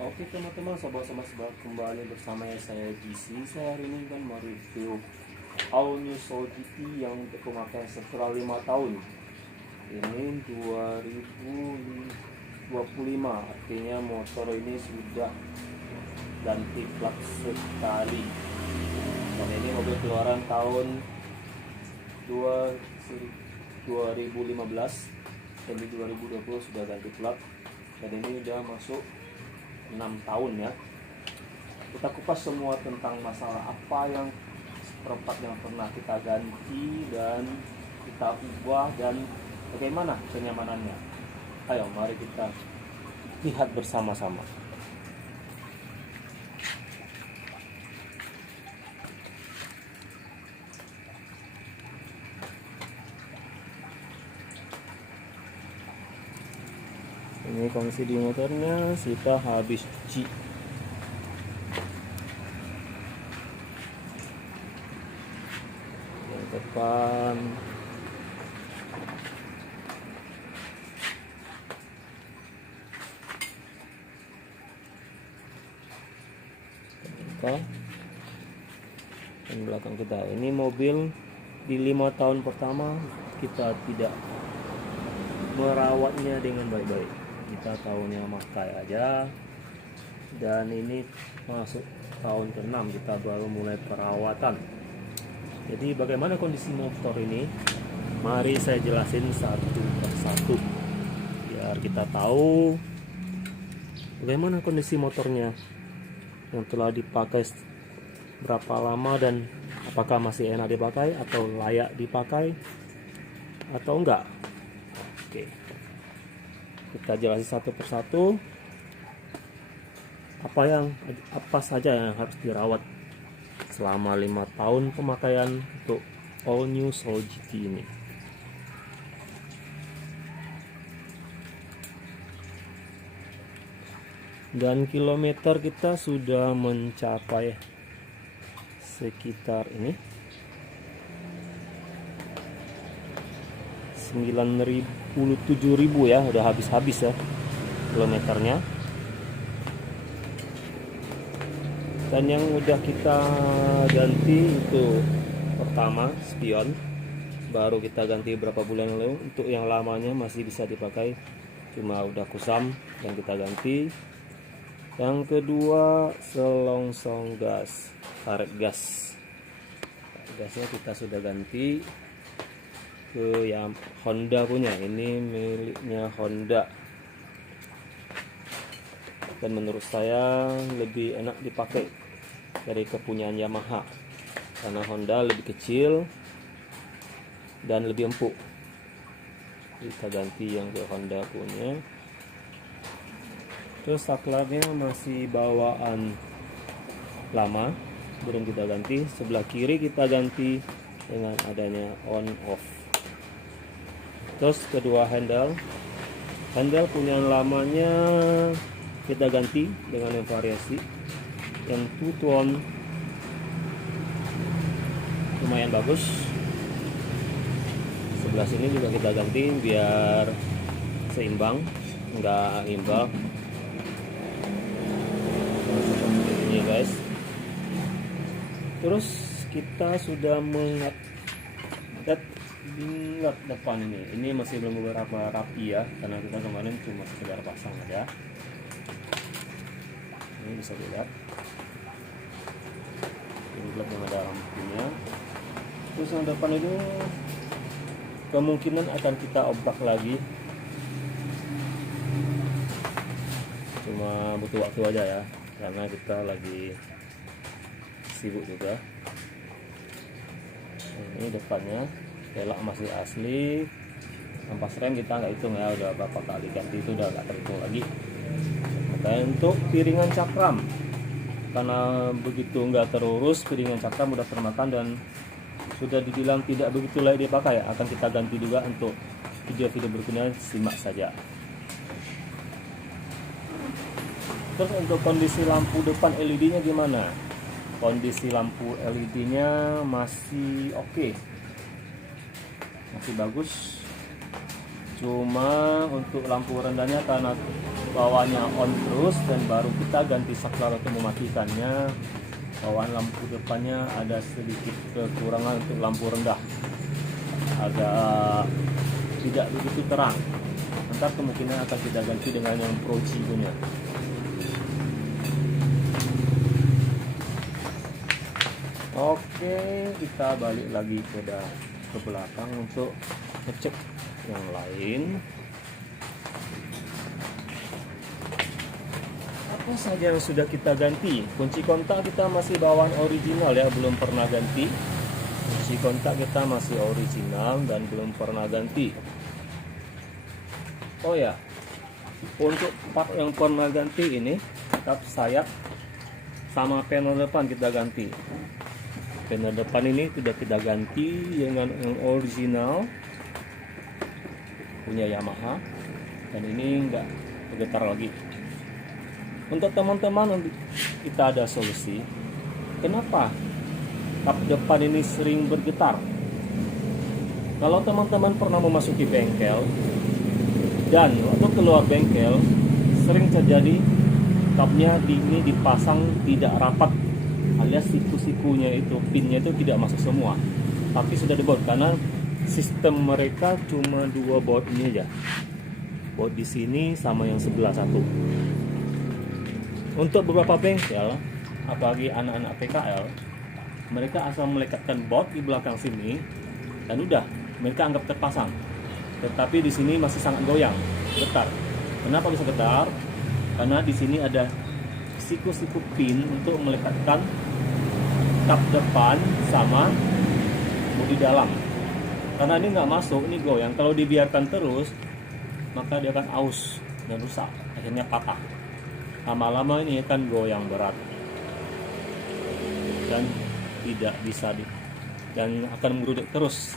Oke teman-teman, sahabat-sahabat kembali bersama saya GC. Saya hari ini kan mereview all new Soul GT yang untuk pemakaian setelah 5 tahun. Ini 2025, artinya motor ini sudah ganti plat sekali. Dan ini mobil keluaran tahun 2015, jadi 2020 sudah ganti plat. Dan ini udah masuk 6 tahun ya. Kita kupas semua tentang masalah apa yang seperempat yang pernah kita ganti dan kita ubah dan bagaimana kenyamanannya. Ayo mari kita lihat bersama-sama. Ini kondisi di motornya, kita habis cuci. Yang depan dan belakang kita. Ini mobil di 5 tahun pertama kita tidak merawatnya dengan baik-baik. Kita tahunya makai aja, dan ini masuk tahun ke-6 kita baru mulai perawatan. Jadi bagaimana kondisi motor ini? Mari saya jelasin satu persatu biar kita tahu bagaimana kondisi motornya yang telah dipakai berapa lama dan apakah masih enak dipakai atau layak dipakai atau enggak. Oke, kita jelasin satu persatu apa saja yang harus dirawat selama 5 tahun pemakaian untuk all new Soul GT ini. Dan kilometer kita sudah mencapai sekitar ini 97.000 ya, udah habis-habis ya kilometernya. Dan yang udah kita ganti itu pertama spion, baru kita ganti berapa bulan lalu. Untuk yang lamanya masih bisa dipakai, cuma udah kusam dan kita ganti. Yang kedua selongsong gas, karet gas. Gasnya kita sudah ganti ke yang Honda punya, ini miliknya Honda, dan menurut saya lebih enak dipakai dari kepunyaan Yamaha karena Honda lebih kecil dan lebih empuk. Kita ganti yang ke Honda punya. Terus saklarnya masih bawaan lama, belum kita ganti. Sebelah kiri kita ganti dengan adanya on off. Terus kedua handle punya lamanya kita ganti dengan yang variasi, yang two-tone lumayan bagus. Sebelah sini juga kita ganti biar seimbang, enggak imbang. Seperti ini guys. Terus kita sudah mengat ingat depan ini masih belum beberapa rapi ya, karena kita kemarin cuma sekedar pasang aja. Ini bisa dilihat ini belum ada lampunya. Terus yang depan itu kemungkinan akan kita obrak lagi, cuma butuh waktu aja ya, karena kita lagi sibuk juga. Ini depannya velg masih asli. Ampas rem kita nggak hitung ya, udah berapa kali ganti itu udah nggak terhitung lagi. Dan untuk piringan cakram, karena begitu nggak terurus, piringan cakram udah termakan dan sudah dibilang tidak begitu layak dipakai, akan kita ganti juga. Untuk video-video berikutnya simak saja. Terus untuk kondisi lampu depan LED nya gimana? Kondisi lampu LED nya masih oke, masih bagus. Cuma untuk lampu rendahnya karena bawahnya on terus, dan baru kita ganti saklar untuk mematikannya. Bawaan lampu depannya ada sedikit kekurangan untuk lampu rendah, agak tidak begitu terang. Ntar kemungkinan akan kita ganti dengan yang Pro-G punya. Oke, kita balik lagi ke belakang untuk ngecek yang lain. Apa saja yang sudah kita ganti? Kunci kontak kita masih bawaan original ya, belum pernah ganti. Kunci kontak kita masih original dan belum pernah ganti. Oh ya, untuk part yang pernah ganti ini, kap sayap sama panel depan kita ganti. Panel depan ini sudah kita ganti dengan yang original punya Yamaha, dan ini enggak bergetar lagi. Untuk teman-teman, kita ada solusi. Kenapa kap depan ini sering bergetar? Kalau teman-teman pernah memasuki bengkel dan waktu keluar bengkel, sering terjadi kapnya ini dipasang tidak rapat, alias siku-sikunya itu, pinnya itu tidak masuk semua, tapi sudah dibaut karena sistem mereka cuma 2 baut ini aja, baut di sini sama yang sebelah satu. Untuk beberapa bengkel, apalagi anak-anak PKL, mereka asal melekatkan baut di belakang sini dan udah mereka anggap terpasang. Tetapi di sini masih sangat goyang, getar. Kenapa bisa getar? Karena di sini ada siku-siku pin untuk melekatkan kap depan sama bodi dalam. Karena ini nggak masuk, ini goyang. Kalau dibiarkan terus, maka dia akan aus dan rusak, akhirnya patah. Lama-lama ini akan goyang berat dan tidak bisa dan akan meruduk terus.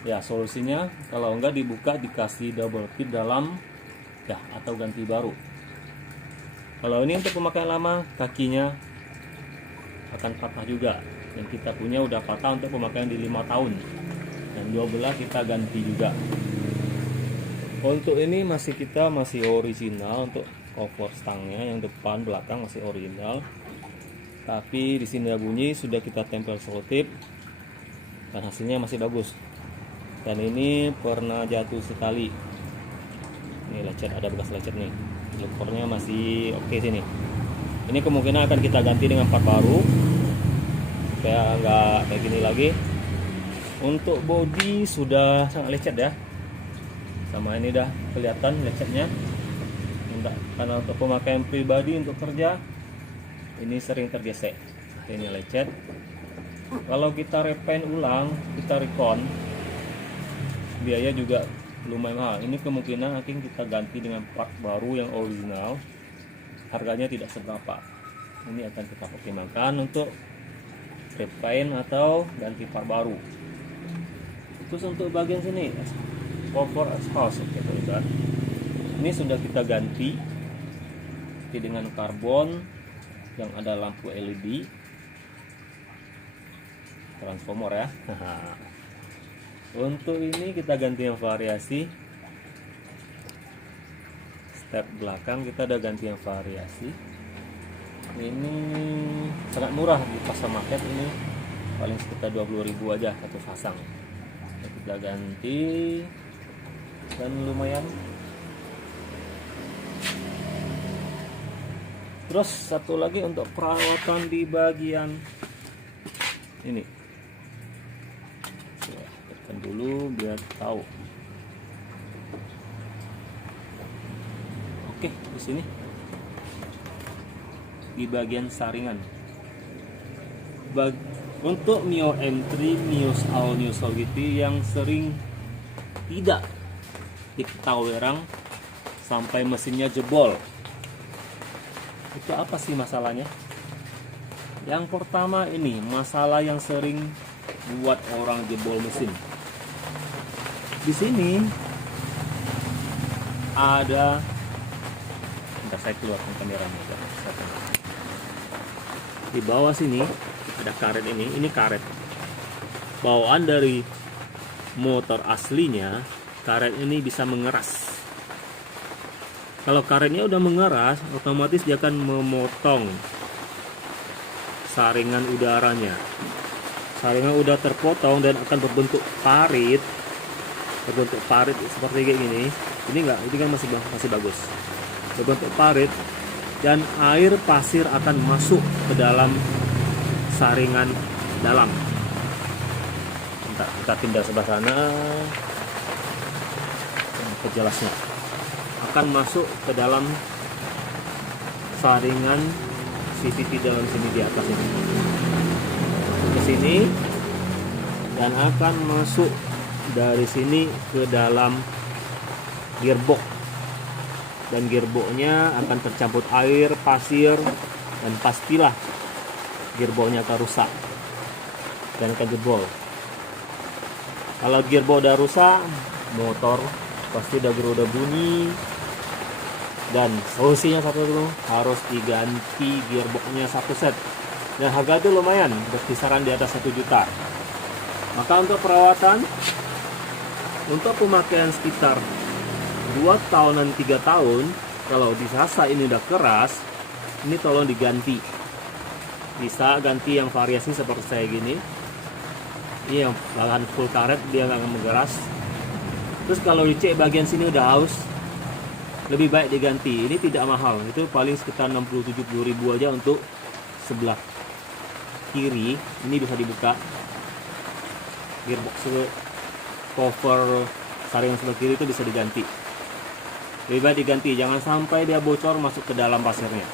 Ya, solusinya kalau enggak dibuka, dikasih double tip dalam ya, atau ganti baru. Kalau ini untuk pemakaian lama, kakinya akan patah juga, dan kita punya udah patah untuk pemakaian di 5 tahun, dan 12 kita ganti juga. Untuk ini masih original, untuk cover stangnya yang depan belakang masih original, tapi di sini ada bunyi, sudah kita tempel selotip dan hasilnya masih bagus. Dan ini pernah jatuh sekali. Ini lecet, ada bekas lecet nih. Lekornya masih oke sini. Ini kemungkinan akan kita ganti dengan part baru supaya nggak kayak gini lagi. Untuk bodi sudah sangat lecet ya. Sama ini dah kelihatan lecetnya. Enggak, karena untuk pemakaian pribadi untuk kerja ini sering tergesek. Ini lecet. Kalau kita repaint ulang, kita recon, biaya juga lumayan mahal. Ini kemungkinan akan kita ganti dengan part baru yang original, harganya tidak seberapa. Ini akan kita pertimbangkan untuk repaint atau ganti part baru. Terus untuk bagian sini, cover exhaust, oke teman-teman, ini sudah kita ganti dengan karbon yang ada lampu LED transformer ya. Untuk ini kita ganti yang variasi, step belakang kita ada ganti yang variasi. Ini sangat murah di pasar market, ini paling sekitar 20.000 aja satu pasang. Kita ganti dan lumayan. Terus satu lagi untuk perawatan di bagian ini. Dulu biar tahu. Oke, di sini di bagian saringan. Untuk Mio M3, Mio All New Solidity yang sering tidak diketahuiran sampai mesinnya jebol. Itu apa sih masalahnya? Yang pertama ini masalah yang sering buat orang jebol mesin. Di sini ada, bentar saya keluarkan kameranya. Di bawah sini ada karet ini karet bawaan dari motor aslinya. Karet ini bisa mengeras. Kalau karetnya udah mengeras, otomatis dia akan memotong saringan udaranya. Saringan udah terpotong dan akan berbentuk parit seperti kayak gini. Ini kan masih bagus, berbentuk parit, dan air pasir akan masuk ke dalam saringan dalam. Kita pindah sebelah sana, kejelasnya akan masuk ke dalam saringan CVT dalam sini, di atas ini ke sini, dan akan masuk dari sini ke dalam gearbox, dan gearboxnya akan tercampur air, pasir, dan pastilah gearboxnya akan rusak dan akan jebol. Kalau gearbox udah rusak, motor pasti udah bunyi, dan solusinya satu dulu, harus diganti gearboxnya satu set, dan harga itu lumayan, berkisaran di atas 1 juta. Maka untuk perawatan, untuk pemakaian sekitar 2 tahunan 3 tahun, kalau dirasa ini udah keras, ini tolong diganti. Bisa ganti yang variasi seperti saya gini, ini yang bahan full karet, dia nggak akan mengeras. Terus kalau dicek bagian sini udah haus, lebih baik diganti. Ini tidak mahal, itu paling sekitar 60-70 ribu aja. Untuk sebelah kiri ini bisa dibuka, gearbox cover saringan sebelah kiri itu bisa diganti. Lebih baik diganti, jangan sampai dia bocor masuk ke dalam pasirnya.